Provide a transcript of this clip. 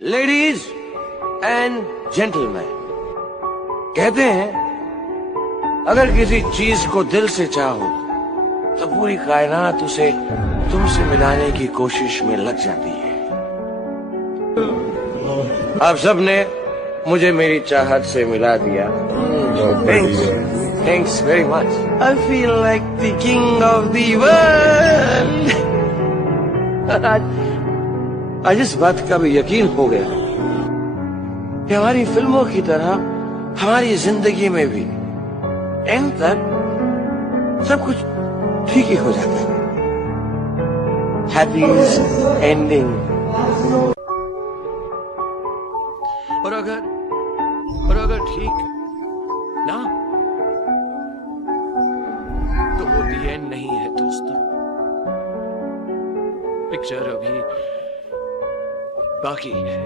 Ladies and gentleman, कहते हैं अगर किसी चीज को दिल से चाहो तो पूरी कायनात उसे तुमसे मिलाने की कोशिश में लग जाती है। आप सबने मुझे मेरी चाहत से मिला दिया। Thanks very much. I feel like the king of the world. आज इस बात का भी यकीन हो गया कि हमारी फिल्मों की तरह हमारी जिंदगी में भी एंड तक सब कुछ ठीक ही हो जाता है। Happy ending. और अगर ठीक ना तो वो दी एंड नहीं है दोस्तों। पिक्चर अभी बाकी है।